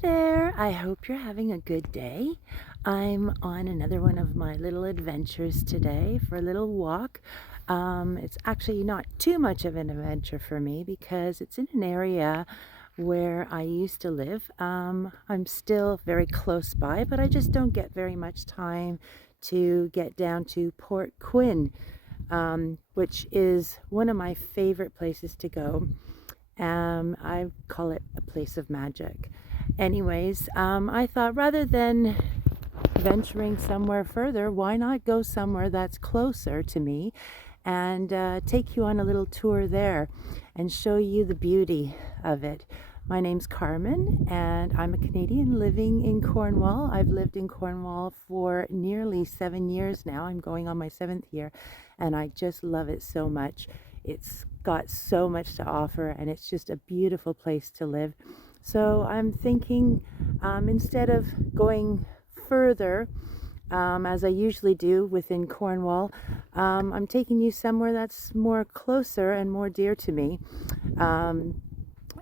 there, I hope you're having a good day. I'm on another one of my little adventures today for a little walk. It's actually not too much of an adventure for me because it's in an area where I used to live. I'm still very close by, but I just don't get very much time to get down to Port Quin, which is one of my favorite places to go. I call it a place of magic. Anyways, I thought rather than venturing somewhere further, why not go somewhere that's closer to me and take you on a little tour there and show you the beauty of it. My name's Carmen and I'm a Canadian living in Cornwall. I've lived in Cornwall for nearly 7 years now. I'm going on my 7th year and I just love it so much. It's got so much to offer and it's just a beautiful place to live. So I'm thinking instead of going further, as I usually do within Cornwall, I'm taking you somewhere that's more closer and more dear to me,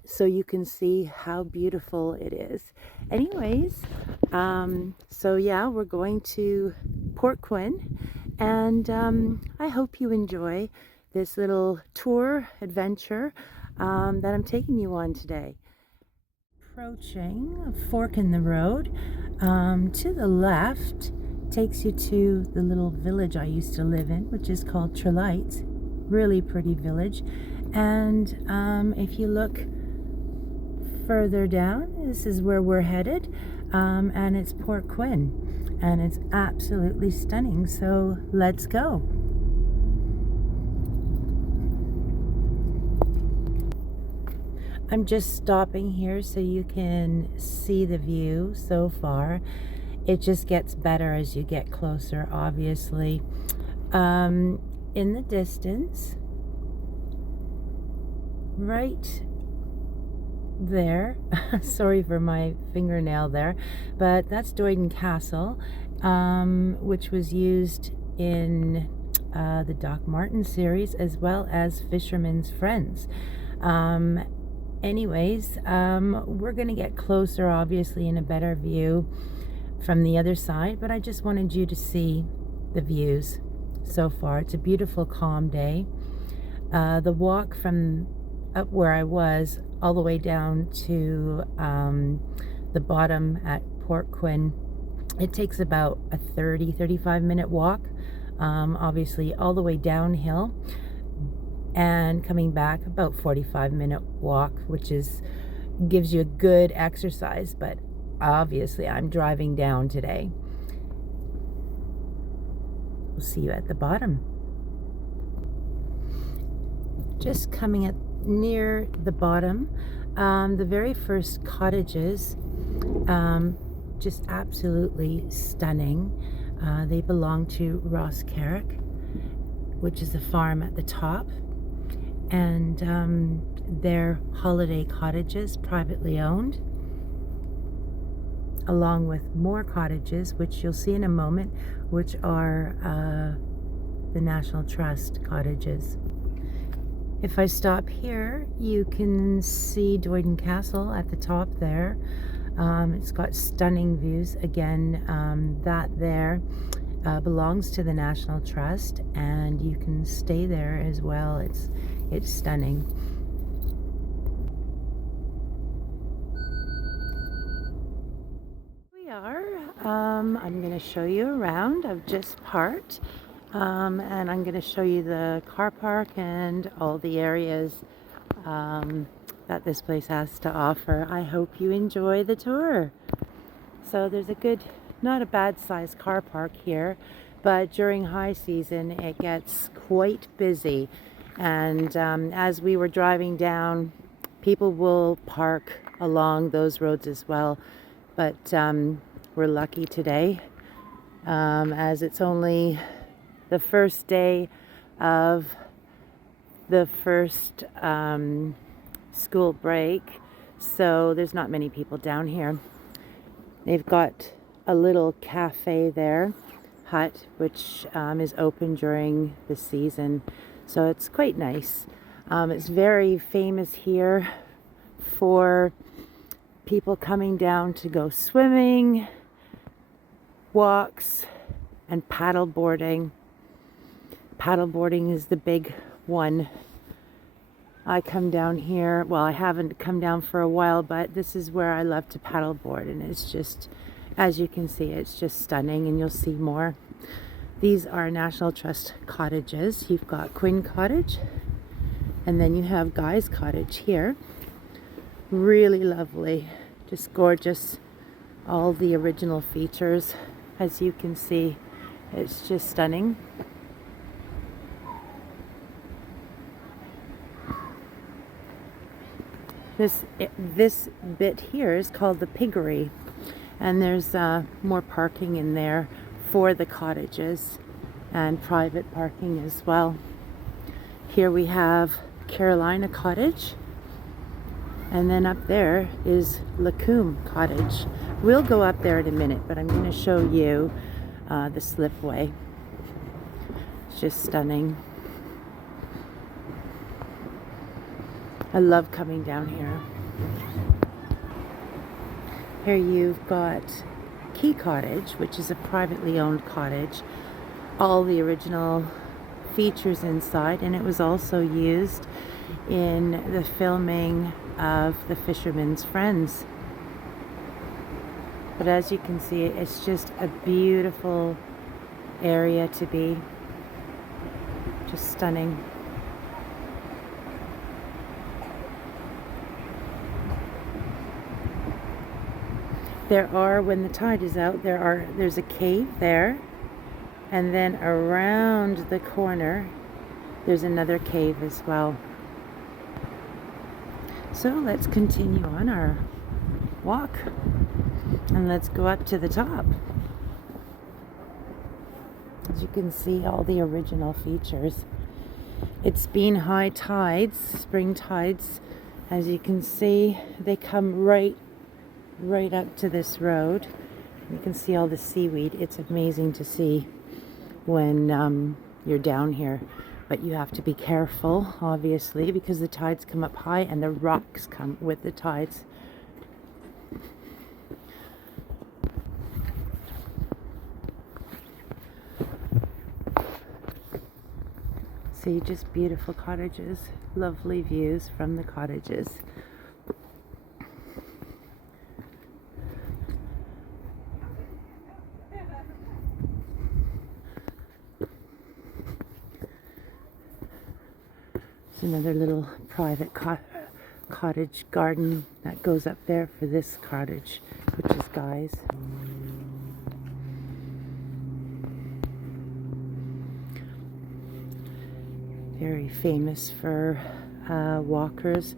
so you can see how beautiful it is. Anyways, so yeah, we're going to Port Quin, and I hope you enjoy this little tour adventure that I'm taking you on today. Approaching a fork in the road, to the left takes you to the little village I used to live in, which is called Trelite. Really pretty village. And if you look further down, this is where we're headed, and it's Port Quin, and it's absolutely stunning. So let's go. I'm just stopping here so you can see the view so far. It just gets better as you get closer, obviously. In the distance, right there, sorry for my fingernail there, but that's Doyden Castle, which was used in the Doc Martin series as well as Fisherman's Friends. Anyways, we're gonna get closer, obviously, in a better view from the other side, but I just wanted you to see the views so far. It's a beautiful, calm day. The walk from up where I was all the way down to the bottom at Port Quin, it takes about a 35 minute walk, obviously all the way downhill, and coming back about 45-minute walk, which gives you a good exercise. But obviously I'm driving down today. We'll see you at the bottom. Just coming at near the bottom, the very first cottages, just absolutely stunning. They belong to Ross Carrick, which is a farm at the top, and they're holiday cottages, privately owned, along with more cottages, which you'll see in a moment, which are the National Trust cottages. If I stop here, you can see Doyden Castle at the top there. It's got stunning views. Again, that there belongs to the National Trust, and you can stay there as well. It's stunning. We are. I'm going to show you around. I've just parked, and I'm going to show you the car park and all the areas that this place has to offer. I hope you enjoy the tour. So there's a good, not a bad sized car park here, but during high season it gets quite busy, and as we were driving down, people will park along those roads as well, but we're lucky today, as it's only the first day of the first school break, so there's not many people down here. They've got a little cafe there, hut, which is open during the season, so it's quite nice. It's very famous here for people coming down to go swimming, walks, and paddle boarding. Paddle boarding is the big one. I come down here, well, I haven't come down for a while, but this is where I love to paddle board, and it's just, as you can see, it's just stunning, and you'll see more. These are National Trust cottages. You've got Quin Cottage, and then you have Guy's Cottage here. Really lovely, just gorgeous. All the original features, as you can see, it's just stunning. This bit here is called the piggery, and there's more parking in there for the cottages and private parking as well. Here we have Carolina Cottage, and then up there is Lacombe Cottage. We'll go up there in a minute, but I'm going to show you the slipway. It's just stunning. I love coming down here. Here you've got Key Cottage, which is a privately owned cottage. All the original features inside, and it was also used in the filming of The Fisherman's Friends. But as you can see, it's just a beautiful area to be. Just stunning. There are, when the tide is out, there's a cave there, and then around the corner there's another cave as well. So let's continue on our walk, and let's go up to the top. As you can see, all the original features. It's been high tides, spring tides. As you can see, they come right up to this road. You can see all the seaweed. It's amazing to see when you're down here, but you have to be careful, obviously, because the tides come up high and the rocks come with the tides. See, just beautiful cottages, lovely views from the cottages. There's another little private cottage garden that goes up there for this cottage, which is Guy's. Very famous for walkers.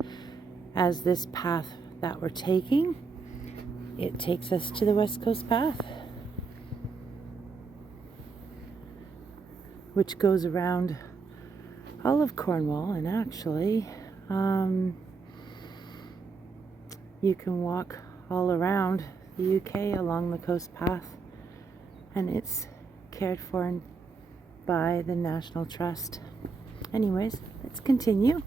As this path that we're taking, it takes us to the West Coast Path, which goes around all of Cornwall, and actually you can walk all around the UK along the coast path, and it's cared for by the National Trust. Anyways, let's continue.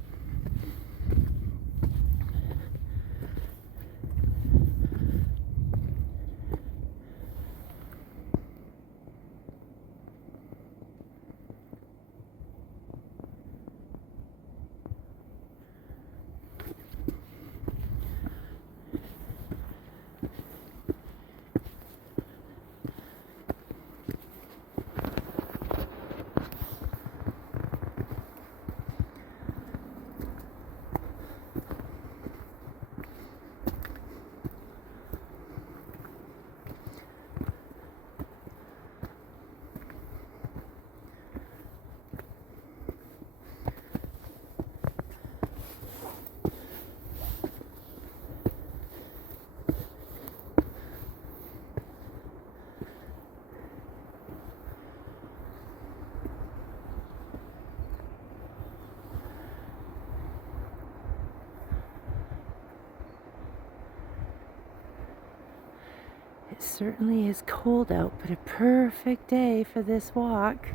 It certainly is cold out, but a perfect day for this walk.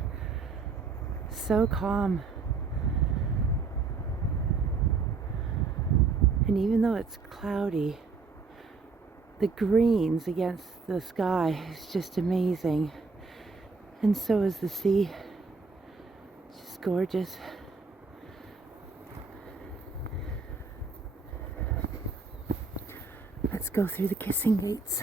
So calm. And even though it's cloudy, the greens against the sky is just amazing. And so is the sea. Just gorgeous. Let's go through the kissing gates.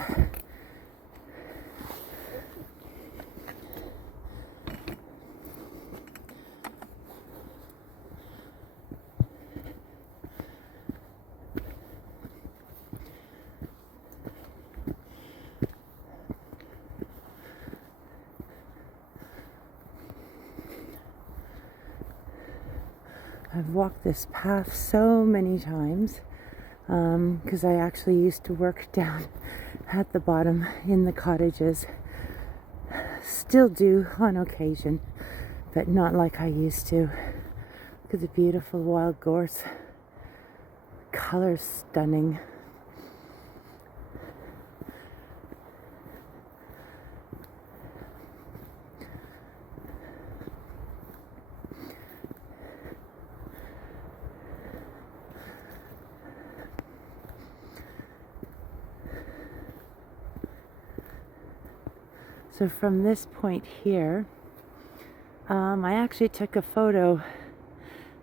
I've walked this path so many times because I actually used to work down at the bottom in the cottages. Still do on occasion, but not like I used to. Look at the beautiful wild gorse. Color's stunning. So from this point here, I actually took a photo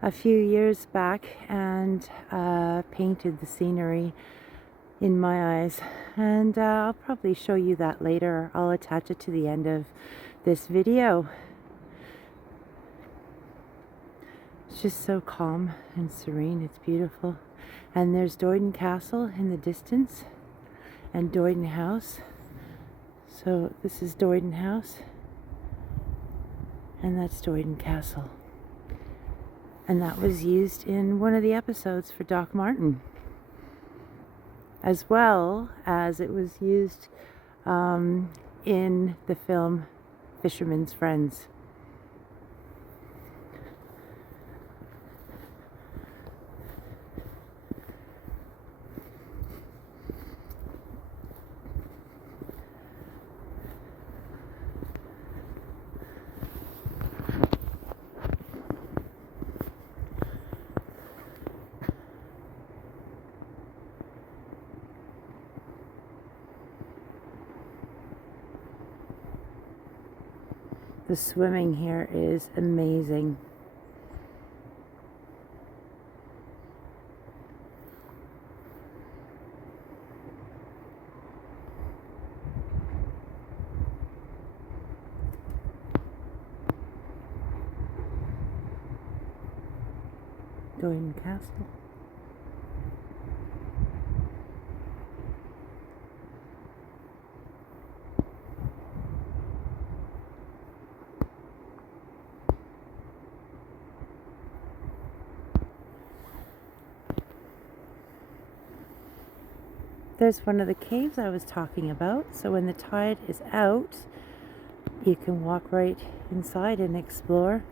a few years back and painted the scenery in my eyes, and I'll probably show you that later. I'll attach it to the end of this video. It's just so calm and serene. It's beautiful. And there's Doyden Castle in the distance and Doyden House. So this is Doyden House, and that's Doyden Castle. And that was used in one of the episodes for Doc Martin, as well as it was used in the film Fisherman's Friends. The swimming here is amazing. Doyden Castle. There's one of the caves I was talking about. So when the tide is out, you can walk right inside and explore.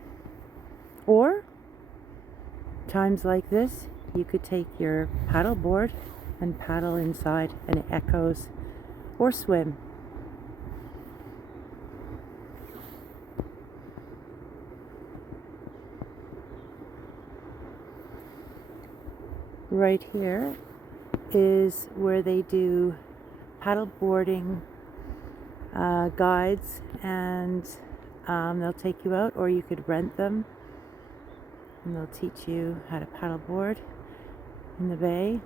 Or times like this, you could take your paddle board and paddle inside, and it echoes. Or swim. Right here is where they do paddle boarding guides, and they'll take you out, or you could rent them and they'll teach you how to paddle board in the bay.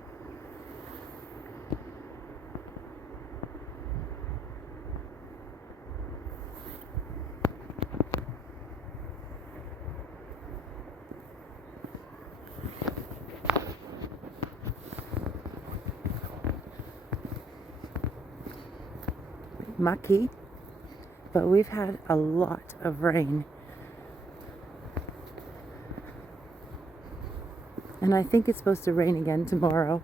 Mucky, but we've had a lot of rain, and I think it's supposed to rain again tomorrow,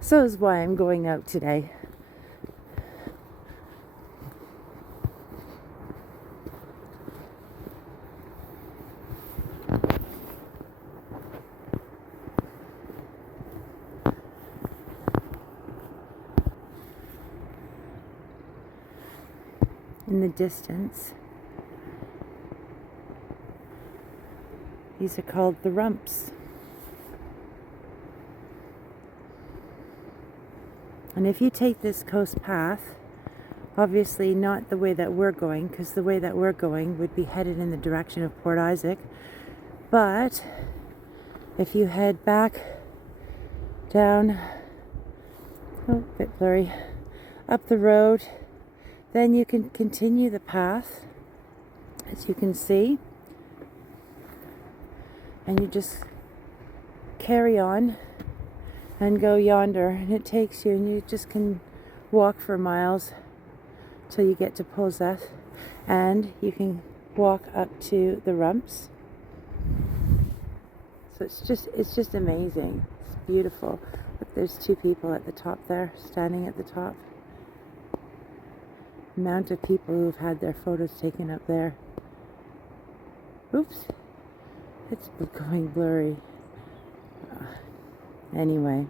so is why I'm going out today. In the distance, these are called the rumps. And if you take this coast path, obviously not the way that we're going, because the way that we're going would be headed in the direction of Port Isaac, but if you head back down, a bit blurry, up the road, then you can continue the path, as you can see, and you just carry on and go yonder, and it takes you, and you just can walk for miles till you get to Poldark, and you can walk up to the rumps. So it's just amazing. It's beautiful. Look, there's two people at the top there, standing at the top. Amount of people who've had their photos taken up there. Oops, it's going blurry. Anyway.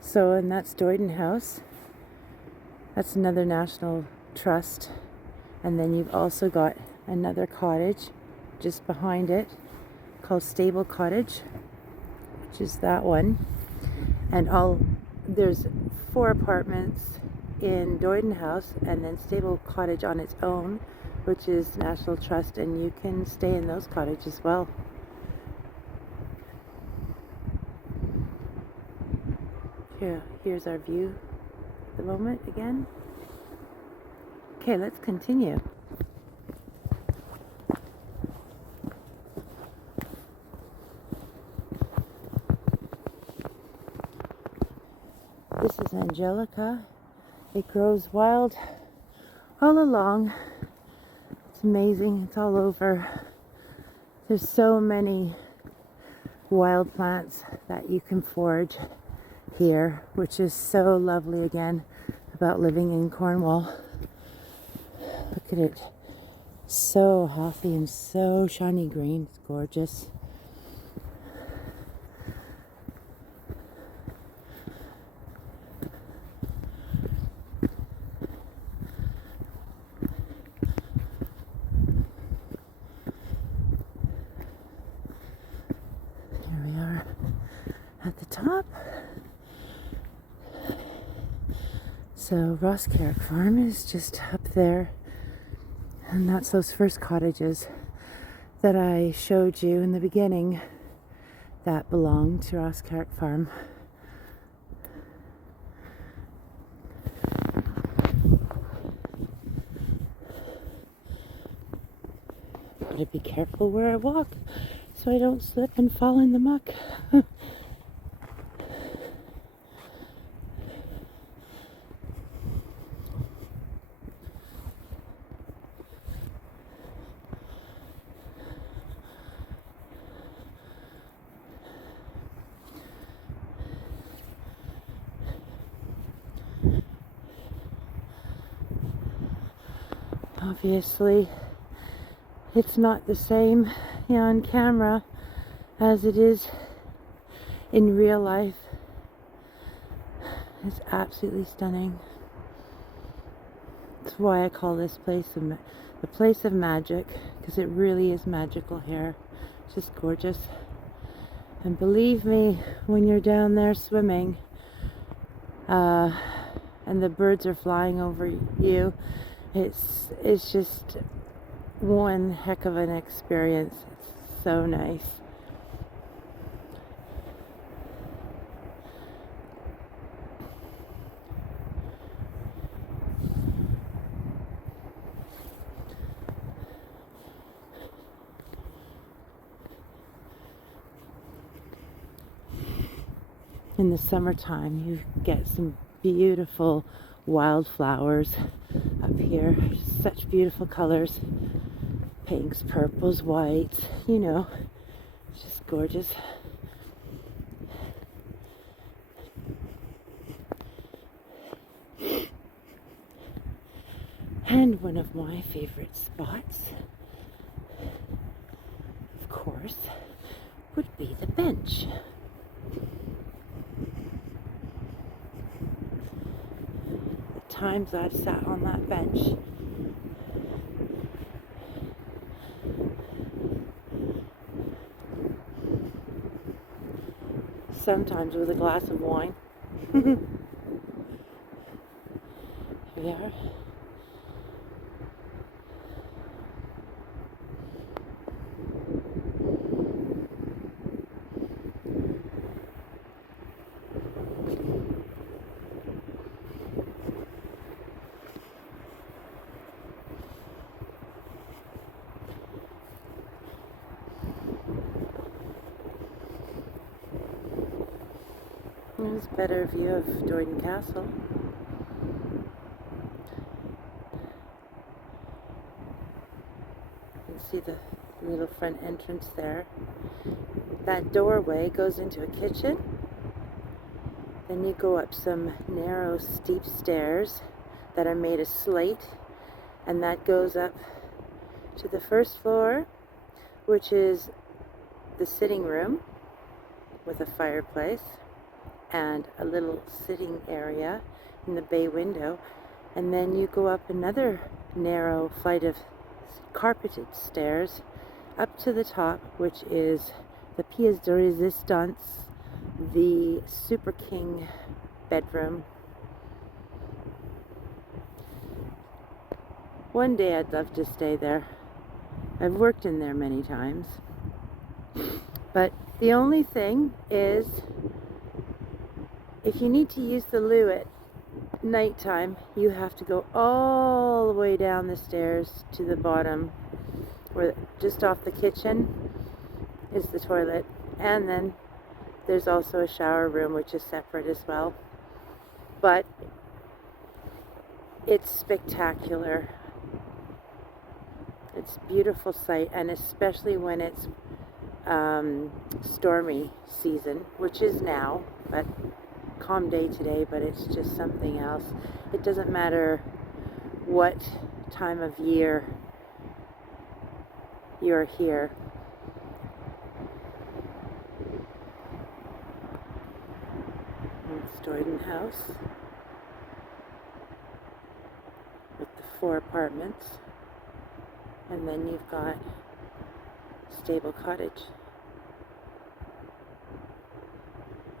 So, and that's Doyden House. That's another National Trust. And then you've also got another cottage just behind it called Stable Cottage, which is that one. And there's 4 apartments in Doyden House, and then Stable Cottage on its own, which is National Trust, and you can stay in those cottages as well. Here's our view at the moment again. Okay, let's continue. This is Angelica. It grows wild all along. It's amazing. It's all over. There's so many wild plants that you can forage here, which is so lovely again about living in Cornwall. Look at it. So healthy and so shiny green. It's gorgeous. Here we are at the top. So Rosscarrick Farm is just up there, and that's those first cottages that I showed you in the beginning that belong to Rosscarrick Farm. Gotta be careful where I walk so I don't slip and fall in the muck. Obviously, it's not the same on camera as it is in real life. It's absolutely stunning. That's why I call this place the place of magic, because it really is magical here. It's just gorgeous. And believe me, when you're down there swimming and the birds are flying over you, it's just one heck of an experience. It's so nice. In the summertime, you get some beautiful wildflowers up here. Such beautiful colors. Pinks, purples, whites, you know, it's just gorgeous. And one of my favorite spots, of course, would be the bench. The times I've sat on that bench. sometimes with a glass of wine. Here we are. There's a better view of Dorton Castle. You can see the little front entrance there. That doorway goes into a kitchen. Then you go up some narrow, steep stairs that are made of slate, and that goes up to the first floor, which is the sitting room with a fireplace and a little sitting area in the bay window. And then you go up another narrow flight of carpeted stairs up to the top, which is the pièce de résistance, the super king bedroom. One day I'd love to stay there. I've worked in there many times. But the only thing is, if you need to use the loo at nighttime, you have to go all the way down the stairs to the bottom, where just off the kitchen is the toilet, and then there's also a shower room which is separate as well. But it's spectacular. It's a beautiful sight, and especially when it's stormy season, which is now, but calm day today, but it's just something else. It doesn't matter what time of year you're here. It's Dorton House with the 4 apartments, and then you've got Stable Cottage.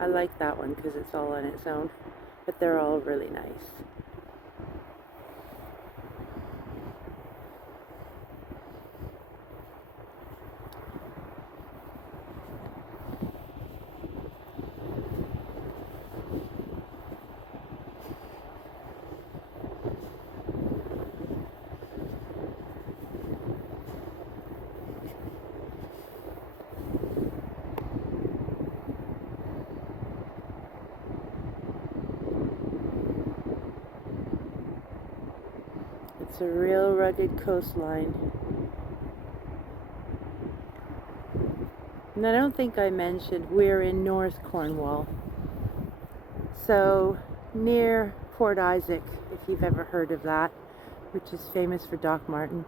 I like that one because it's all on its own, but they're all really nice. It's a real rugged coastline. And I don't think I mentioned we're in North Cornwall. So near Port Isaac, if you've ever heard of that, which is famous for Doc Martin.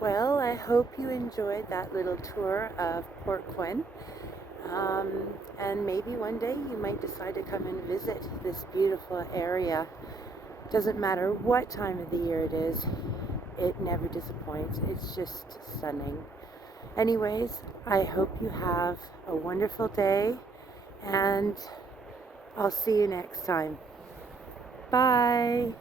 Well, I hope you enjoyed that little tour of Port Quin. And maybe one day you might decide to come and visit this beautiful area. Doesn't matter what time of the year it is, it never disappoints. It's just stunning. Anyways, I hope you have a wonderful day, and I'll see you next time. Bye.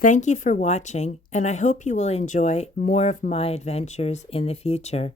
Thank you for watching, and I hope you will enjoy more of my adventures in the future.